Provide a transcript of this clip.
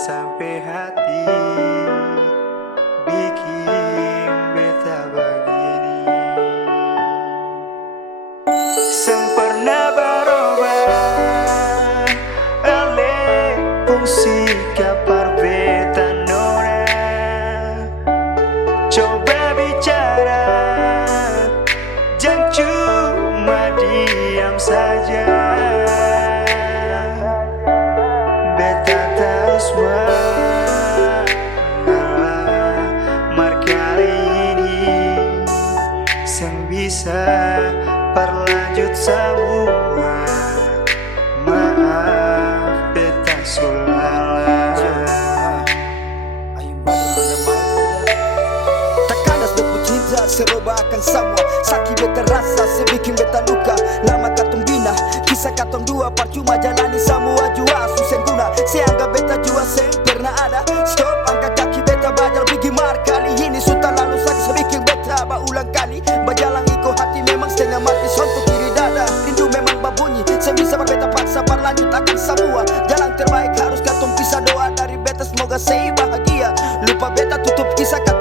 sampai hati, bikin beta begini. Sempurna berubah oleh fungsi kapar beta nona. Coba bicara, jangan cuma diam saja. Beta terus mengalah, mar kali ini sang bisa berlanjut semua. Maaf beta sulala. Tekanas beta cinta seroba akan semua. Sakit beta rasa sebikin beta luka. Lama katong bina, kisah katong dua percuma jalani semua jua susah guna. Saya anggap beta jua sen pernah ada. Stop angkat kaki beta bajal bigi mar. Kali ini sudah lalu sakit sebikin beta berulang kali. Bajalang iko hati memang setengah mati sontok kiri dada. Rindu memang babunyi, saya bisa berbeta paksa berlanjut akan semua. Jalan terbaik harus katong pisah, doa dari beta semoga saya bahagia. Lupa beta tutup kisah katong